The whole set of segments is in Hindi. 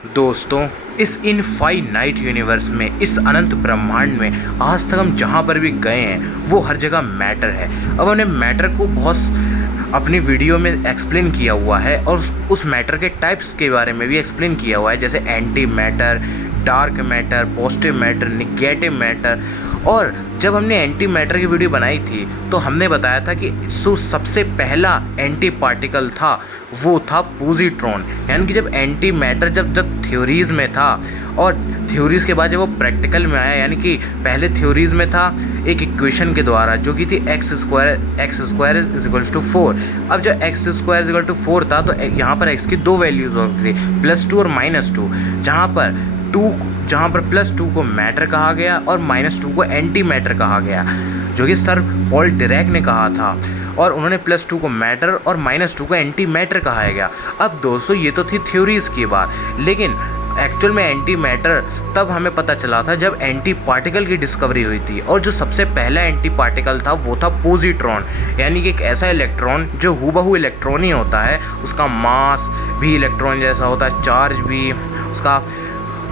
दोस्तों, इस इनफाइनाइट यूनिवर्स में, इस अनंत ब्रह्मांड में आज तक हम जहाँ पर भी गए हैं वो हर जगह मैटर है। अब हमने मैटर को बहुत अपनी वीडियो में एक्सप्लेन किया हुआ है और उस मैटर के टाइप्स के बारे में भी एक्सप्लेन किया हुआ है, जैसे anti matter, dark matter, positive matter, negative matter. और जब हमने एंटी मैटर की वीडियो बनाई थी तो हमने बताया था कि सबसे पहला एंटी पार्टिकल था वो था पॉजिट्रॉन। यानी कि जब एंटी मैटर जब थ्योरीज़ में था और थ्योरीज़ के बाद जब वो प्रैक्टिकल में आया, यानी कि पहले थ्योरीज़ में था एक इक्वेशन के द्वारा जो कि थी x square is equals to 4। अब जब x square is equal to 4 था तो यहाँ पर x की दो वैल्यूज़ होती थी, +2 और -2, जहाँ पर +2 को मैटर कहा गया और -2 को एंटी मैटर कहा गया, जो कि सर पॉल डिरैक ने कहा था। और उन्होंने +2 को मैटर और -2 को एंटी मैटर कहा गया। अब दोस्तों, ये तो थी थ्योरीज़ की बात, लेकिन एक्चुअल में एंटी मैटर तब हमें पता चला था जब एंटी पार्टिकल की डिस्कवरी हुई थी। और जो सबसे पहला एंटी पार्टिकल था वो था पॉजिट्रॉन, यानी कि एक ऐसा इलेक्ट्रॉन जो हूबहू इलेक्ट्रॉन ही होता है, उसका मास भी इलेक्ट्रॉन जैसा होता है, चार्ज भी, उसका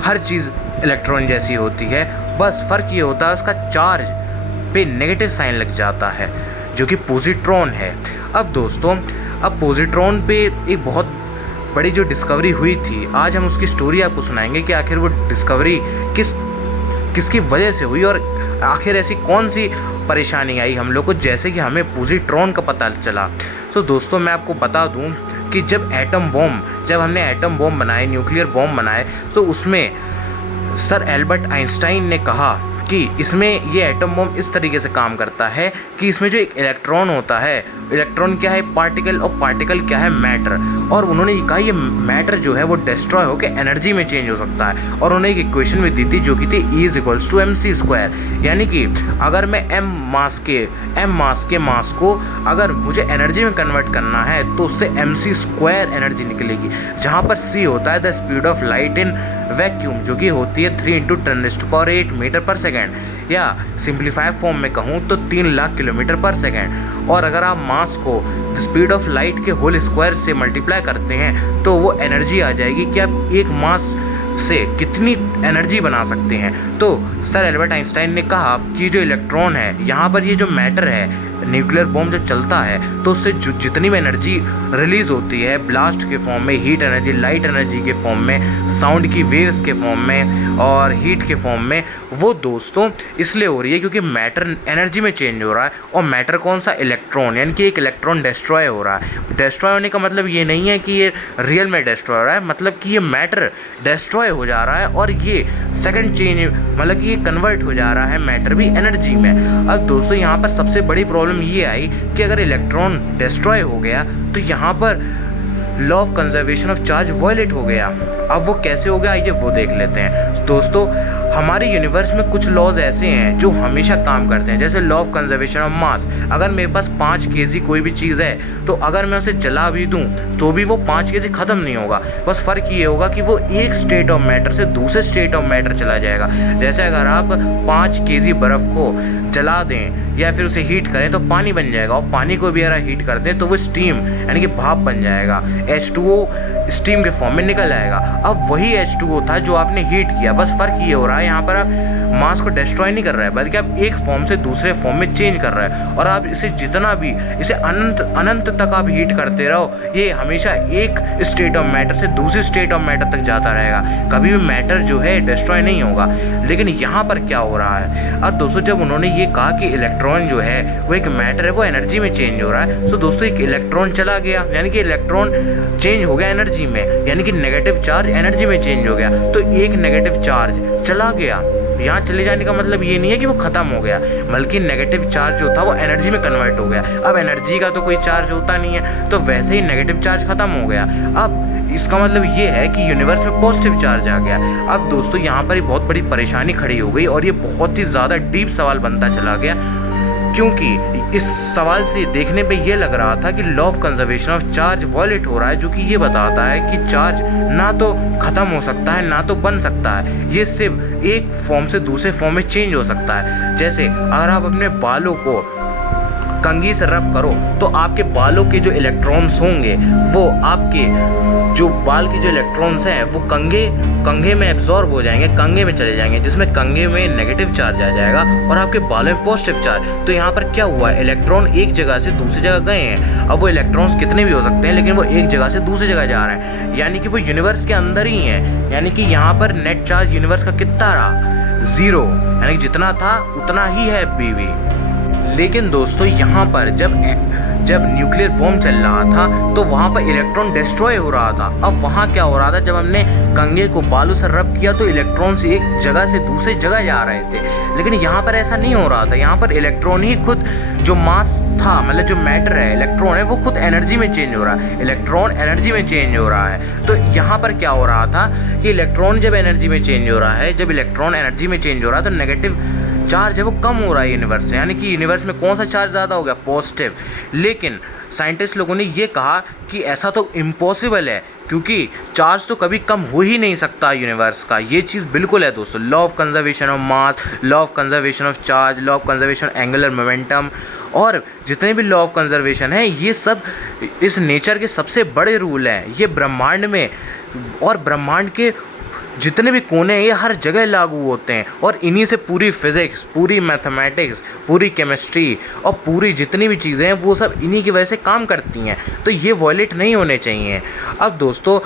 हर चीज़ इलेक्ट्रॉन जैसी होती है। बस फ़र्क ये होता है उसका चार्ज पे नेगेटिव साइन लग जाता है, जो कि पॉजिट्रॉन है। अब दोस्तों, अब पॉजिट्रॉन पे एक बहुत बड़ी जो डिस्कवरी हुई थी, आज हम उसकी स्टोरी आपको सुनाएंगे कि आखिर वो डिस्कवरी किसकी वजह से हुई और आखिर ऐसी कौन सी परेशानी आई हम लोग को, जैसे कि हमें पॉजिट्रॉन का पता चला। तो दोस्तों, मैं आपको बता दूं कि जब हमने एटम बॉम्ब बनाए, न्यूक्लियर बॉम्ब बनाए, तो उसमें सर एल्बर्ट आइंस्टाइन ने कहा कि इसमें ये एटम बॉम्ब इस तरीके से काम करता है कि इसमें जो एक इलेक्ट्रॉन होता है, इलेक्ट्रॉन क्या है पार्टिकल, और पार्टिकल क्या है मैटर। और उन्होंने ये कहा ये मैटर जो है वो डिस्ट्रॉय होकर एनर्जी में चेंज हो सकता है। और उन्होंने एक इक्वेशन भी दी थी जो कि थी E=mc², यानी कि अगर मैं m मास के मास को अगर मुझे एनर्जी में कन्वर्ट करना है तो उससे mc² एनर्जी निकलेगी, जहाँ पर c होता है the speed of light in vacuum, जो कि होती है 3 × 10⁸ मीटर पर सेकेंड, या सिंप्लीफाइड फॉर्म में कहूँ तो 3 लाख किलोमीटर पर सेकेंड। और अगर आप मास को स्पीड ऑफ लाइट के होल स्क्वायर से मल्टीप्लाई करते हैं तो वो एनर्जी आ जाएगी कि आप एक मास से कितनी एनर्जी बना सकते हैं। तो सर एल्बर्ट आइंस्टाइन ने कहा कि जो इलेक्ट्रॉन है, यहाँ पर ये जो मैटर है, न्यूक्लियर बॉम्ब जब चलता है तो उससे जितनी भी एनर्जी रिलीज़ होती है, ब्लास्ट के फॉर्म में, हीट एनर्जी, लाइट एनर्जी के फॉर्म में, साउंड की वेव्स के फॉर्म में और हीट के फॉर्म में, वो दोस्तों इसलिए हो रही है क्योंकि मैटर एनर्जी में चेंज हो रहा है। और मैटर कौन सा? इलेक्ट्रॉन, यानी कि एक इलेक्ट्रॉन डिस्ट्रॉय हो रहा है। डिस्ट्रॉय होने का मतलब ये नहीं है कि ये रियल में डिस्ट्रॉय हो रहा है, मतलब कि ये मैटर डिस्ट्रॉय हो जा रहा है और ये सेकंड चेंज, मतलब कि ये कन्वर्ट हो जा रहा है मैटर भी एनर्जी में। अब दोस्तों, यहाँ पर सबसे बड़ी प्रॉब्लम ये आई कि अगर इलेक्ट्रॉन डिस्ट्रॉय हो गया तो यहाँ पर law of conservation of charge violate हो गया। अब वो कैसे हो गया ये वो देख लेते हैं। दोस्तों, हमारे यूनिवर्स में कुछ लॉज ऐसे हैं जो हमेशा काम करते हैं, जैसे law of conservation of mass. अगर मेरे पास 5 kg कोई भी चीज़ है तो अगर मैं उसे जला भी दूं तो भी वो 5 kg ख़त्म नहीं होगा। बस फ़र्क ये होगा कि वो एक स्टेट ऑफ मैटर से दूसरे स्टेट ऑफ मैटर चला जाएगा। जैसे अगर आप 5 kg बर्फ़ को जला दें या फिर उसे हीट करें तो पानी बन जाएगा, और पानी को भी अगर हीट कर दें तो वो स्टीम, यानी कि भाप बन जाएगा, H2O स्टीम के फॉर्म में निकल आएगा। अब वही H2O था जो आपने हीट किया, बस फ़र्क ये हो रहा है यहाँ पर आप मास को डिस्ट्रॉय नहीं कर रहा है, बल्कि आप एक फॉर्म से दूसरे फॉर्म में चेंज कर रहा है। और आप इसे जितना भी इसे अनंत तक आप हीट करते रहो, ये हमेशा एक स्टेट ऑफ मैटर से दूसरे स्टेट ऑफ मैटर तक जाता रहेगा, कभी भी मैटर जो है डिस्ट्रॉय नहीं होगा। लेकिन यहाँ पर क्या हो रहा है? और दोस्तों, जब उन्होंने ये कहा कि इलेक्ट्रॉन जो है वो एक मैटर है, वो एनर्जी में चेंज हो रहा है, तो दोस्तों एक इलेक्ट्रॉन चला गया, यानी कि इलेक्ट्रॉन चेंज हो गया एनर्जी में, यानी कि नेगेटिव चार्ज एनर्जी में चेंज हो गया। तो एक नेगेटिव चार्ज चला गया। यहाँ चले जाने का मतलब ये नहीं है कि वो ख़त्म हो गया, बल्कि नेगेटिव चार्ज जो था वो एनर्जी में कन्वर्ट हो गया। अब एनर्जी का तो कोई चार्ज होता नहीं है, तो वैसे ही नेगेटिव चार्ज ख़त्म हो गया। अब इसका मतलब ये है कि यूनिवर्स में पॉजिटिव चार्ज आ गया। अब दोस्तों, यहाँ पर बहुत बड़ी परेशानी खड़ी हो गई और ये बहुत ही ज़्यादा डीप सवाल बनता चला गया, क्योंकि इस सवाल से देखने पे ये लग रहा था कि law of conservation of charge violate हो रहा है, जो कि ये बताता है कि चार्ज ना तो ख़त्म हो सकता है ना तो बन सकता है, ये सिर्फ एक फॉर्म से दूसरे फॉर्म में चेंज हो सकता है। जैसे अगर आप अपने बालों को कंघी से रब करो तो आपके बालों के जो इलेक्ट्रॉन्स होंगे वो आपके जो बाल की जो इलेक्ट्रॉन्स हैं वो कंघे में एब्जॉर्ब हो जाएंगे, कंघे में चले जाएंगे, जिसमें कंघे में नेगेटिव चार्ज आ जाएगा और आपके बालों में पॉजिटिव चार्ज। तो यहाँ पर क्या हुआ, इलेक्ट्रॉन एक जगह से दूसरी जगह गए हैं। अब वो इलेक्ट्रॉन्स कितने भी हो सकते हैं, लेकिन वो एक जगह से दूसरी जगह जा रहे हैं, यानी कि वो यूनिवर्स के अंदर ही हैं। यानी कि यहाँ पर नेट चार्ज यूनिवर्स का कितना रहा, 0, यानी कि जितना था उतना ही है अभी भी। लेकिन दोस्तों यहाँ पर जब न्यूक्लियर बॉम्ब चल रहा था तो वहाँ पर इलेक्ट्रॉन डिस्ट्रॉय हो रहा था। अब वहाँ क्या हो रहा था, जब हमने कंघे को बालू से रब किया तो इलेक्ट्रॉन्स एक जगह से दूसरी जगह जा रहे थे, लेकिन यहाँ पर ऐसा नहीं हो रहा था। यहाँ पर इलेक्ट्रॉन ही खुद जो मास था, मतलब जो मैटर है, इलेक्ट्रॉन है, वो खुद एनर्जी में चेंज हो रहा है, इलेक्ट्रॉन एनर्जी में चेंज हो रहा है। तो यहाँ पर क्या हो रहा था कि इलेक्ट्रॉन जब एनर्जी में चेंज हो रहा है, जब इलेक्ट्रॉन एनर्जी में चेंज हो रहा है तो नेगेटिव चार्ज है वो कम हो रहा है यूनिवर्स से, यानी कि यूनिवर्स में कौन सा चार्ज ज़्यादा हो गया, पॉजिटिव। लेकिन साइंटिस्ट लोगों ने ये कहा कि ऐसा तो इम्पॉसिबल है, क्योंकि चार्ज तो कभी कम हो ही नहीं सकता यूनिवर्स का। ये चीज़ बिल्कुल है दोस्तों, law of conservation of mass, law of conservation of charge, law of conservation angular momentum, और जितने भी लॉ ऑफ कंजर्वेशन हैं ये सब इस नेचर के सबसे बड़े रूल हैं। ये ब्रह्मांड में और ब्रह्मांड के जितने भी कोने हैं ये हर जगह लागू होते हैं, और इन्हीं से पूरी फिज़िक्स, पूरी मैथमेटिक्स, पूरी केमिस्ट्री और पूरी जितनी भी चीज़ें हैं वो सब इन्हीं की वजह से काम करती हैं। तो ये वॉयलेट नहीं होने चाहिए। अब दोस्तों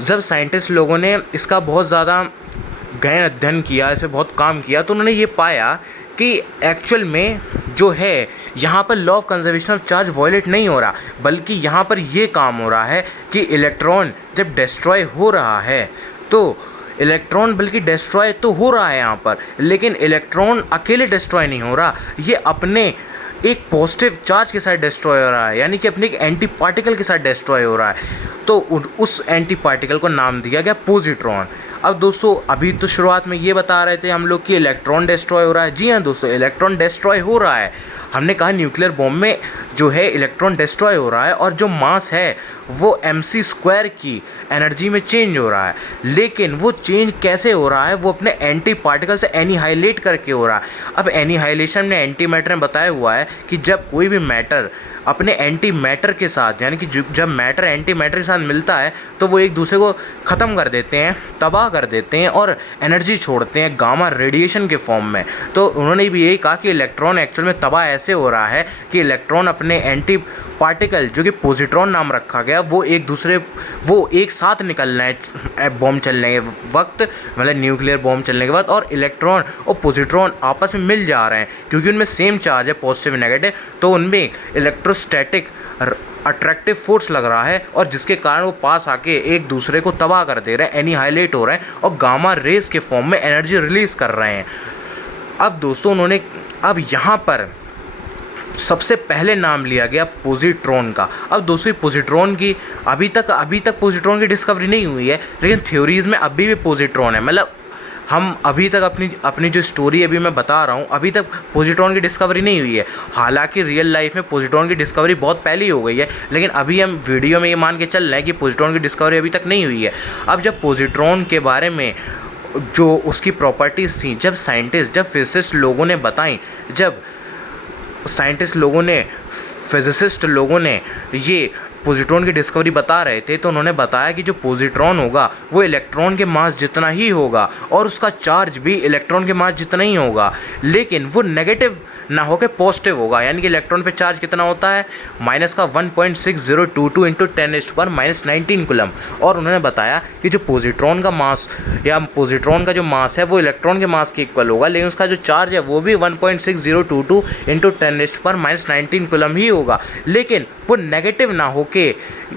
जब साइंटिस्ट लोगों ने इसका बहुत ज़्यादा गहन अध्ययन किया, इस पर बहुत काम किया, तो उन्होंने ये पाया कि एक्चुअल में जो है यहाँ पर law of conservation of charge violate नहीं हो रहा, बल्कि यहाँ पर ये काम हो रहा है कि इलेक्ट्रॉन जब डिस्ट्रॉय हो रहा है तो इलेक्ट्रॉन बल्कि डिस्ट्रॉय तो हो रहा है यहाँ पर, लेकिन इलेक्ट्रॉन अकेले डिस्ट्रॉय नहीं हो रहा, ये अपने एक पॉजिटिव चार्ज के साथ डिस्ट्रॉय हो रहा है, यानी कि अपने एक एंटी पार्टिकल के साथ डिस्ट्रॉय हो रहा है। तो उस एंटी पार्टिकल को नाम दिया गया पॉजिट्रॉन। अब दोस्तों अभी तो शुरुआत में ये बता रहे थे हम लोग कि इलेक्ट्रॉन डिस्ट्रॉय हो रहा है। जी हाँ दोस्तों, इलेक्ट्रॉन डिस्ट्रॉय हो रहा है। हमने कहा न्यूक्लियर बॉम्ब में जो है इलेक्ट्रॉन डिस्ट्रॉय हो रहा है और जो मास है वो mc² की एनर्जी में चेंज हो रहा है। लेकिन वो चेंज कैसे हो रहा है, वो अपने एंटी पार्टिकल से एनिहाइलेट करके हो रहा है। अब एनिहाइलेशन में एंटी मैटर में बताया हुआ है कि जब कोई भी मैटर अपने एंटी मैटर के साथ, यानी कि जब मैटर एंटी मैटर के साथ मिलता है तो वो एक दूसरे को ख़त्म कर देते हैं, तबाह कर देते हैं और एनर्जी छोड़ते हैं गामा रेडिएशन के फॉर्म में। तो उन्होंने भी यही कहा कि इलेक्ट्रॉन एक्चुअल में तबाह ऐसे हो रहा है कि इलेक्ट्रॉन अपने एंटी पार्टिकल जो कि पॉजिट्रॉन नाम रखा गया वो एक साथ निकलना है बॉम्ब चलने के वक्त, मतलब न्यूक्लियर बॉम्ब चलने के बाद, और इलेक्ट्रॉन और पॉजिट्रॉन आपस में मिल जा रहे हैं क्योंकि उनमें सेम चार्ज है, पॉजिटिव नेगेटिव। तो उनमें इलेक्ट्रोस्टैटिक अट्रैक्टिव फोर्स लग रहा है और जिसके कारण वो पास आके एक दूसरे को तबाह कर दे रहे हैं, एनिहाइलेट हो रहे हैं और गामा रेज के फॉर्म में एनर्जी रिलीज़ कर रहे हैं। अब दोस्तों उन्होंने यहाँ पर सबसे पहले नाम लिया गया पॉजिट्रॉन का। अब दोस्तों पॉजिट्रॉन की अभी तक पॉजिट्रॉन की डिस्कवरी नहीं हुई है, लेकिन थ्योरीज़ में अभी भी पॉजिट्रॉन है। मतलब हम अभी तक अपनी जो स्टोरी अभी मैं बता रहा हूँ, अभी तक पॉजिट्रॉन की डिस्कवरी नहीं हुई है। हालांकि रियल लाइफ में पॉजिट्रॉन की डिस्कवरी बहुत पहले ही हो गई है, लेकिन अभी हम वीडियो में ये मान के चल रहे हैं कि पॉजिट्रॉन की डिस्कवरी अभी तक नहीं हुई है। अब जब पॉजिट्रॉन के बारे में जो उसकी प्रॉपर्टीज़ थी, जब फिजिसिस्ट लोगों ने बताई, जब साइंटिस्ट लोगों ने, फिजिसिस्ट लोगों ने ये पॉजिट्रॉन की डिस्कवरी बता रहे थे, तो उन्होंने बताया कि जो पॉजिट्रॉन होगा वो इलेक्ट्रॉन के मास जितना ही होगा और उसका चार्ज भी इलेक्ट्रॉन के मास जितना ही होगा, लेकिन वो नेगेटिव ना होकर पॉजिटिव होगा। यानी कि इलेक्ट्रॉन पे चार्ज कितना होता है, माइनस का 1.6022 इंटू 10⁻⁻19 कूलम। और उन्होंने बताया कि जो पॉजिट्रॉन का मास या पॉजिट्रॉन का जो मास है वो इलेक्ट्रॉन के मास के इक्वल होगा, लेकिन उसका जो चार्ज है वो भी 1.6022 इंटू 10⁻⁻19 कूलम ही होगा, लेकिन वो नेगेटिव ना होके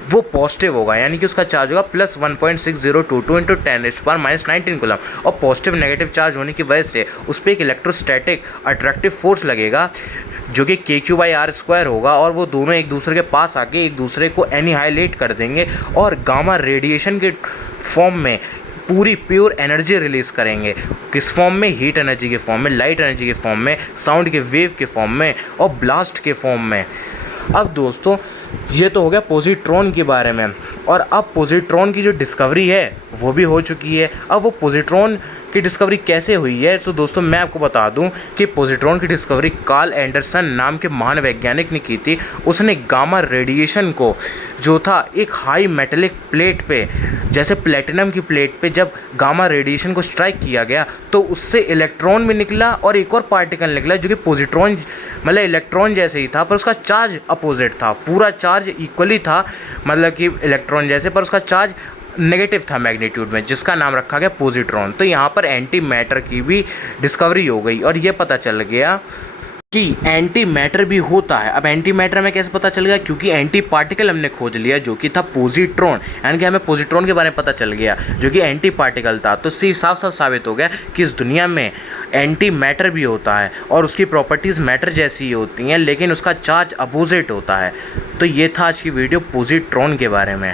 वो पॉजिटिव होगा। यानी कि उसका चार्ज होगा प्लस 1.6022 इंटू 10⁻⁻19 कूलम। और पॉजिटिव नेगेटिव चार्ज होने की वजह से उस पर एक इलेक्ट्रोस्टैटिक अट्रैक्टिव फोर्स लगेगा जो कि KQ/R² होगा, और वो दोनों एक दूसरे के पास आके एक दूसरे को एनिहाइलेट कर देंगे और गामा रेडिएशन के फॉर्म में पूरी प्योर एनर्जी रिलीज़ करेंगे। किस फॉर्म में, हीट एनर्जी के फॉर्म में, लाइट एनर्जी के फॉर्म में, साउंड के वेव के फॉर्म में और ब्लास्ट के फॉर्म में। अब दोस्तों ये तो हो गया पॉजिट्रॉन के बारे में, और अब पॉजिट्रॉन की जो डिस्कवरी है वो भी हो चुकी है। अब वो पॉजिट्रॉन की डिस्कवरी कैसे हुई है, तो दोस्तों मैं आपको बता दूं कि पॉजिट्रॉन की डिस्कवरी कार्ल एंडरसन नाम के महान वैज्ञानिक ने की थी। उसने गामा रेडिएशन को जो था एक हाई मेटेलिक प्लेट पे, जैसे प्लेटिनम की प्लेट पे जब गामा रेडिएशन को स्ट्राइक किया गया तो उससे इलेक्ट्रॉन भी निकला और एक और पार्टिकल निकला जो कि पॉजिट्रॉन मतलब इलेक्ट्रॉन जैसे ही था, पर उसका चार्ज अपोजिट था। पूरा चार्ज इक्वली था, मतलब कि इलेक्ट्रॉन जैसे, पर उसका चार्ज नेगेटिव था मैग्नीट्यूड में, जिसका नाम रखा गया पॉजिट्रॉन। तो यहाँ पर एंटी मैटर की भी डिस्कवरी हो गई और ये पता चल गया कि एंटी मैटर भी होता है। अब एंटी मैटर में कैसे पता चल गया, क्योंकि एंटी पार्टिकल हमने खोज लिया जो कि था पॉजिट्रॉन, यानी कि हमें पॉजिट्रॉन के बारे में पता चल गया जो कि एंटी पार्टिकल था। तो साफ साफ साबित हो गया कि इस दुनिया में एंटी मैटर भी होता है और उसकी प्रॉपर्टीज़ मैटर जैसी ही होती हैं, लेकिन उसका चार्ज अपोजिट होता है। तो ये था आज की वीडियो पॉजिट्रॉन के बारे में।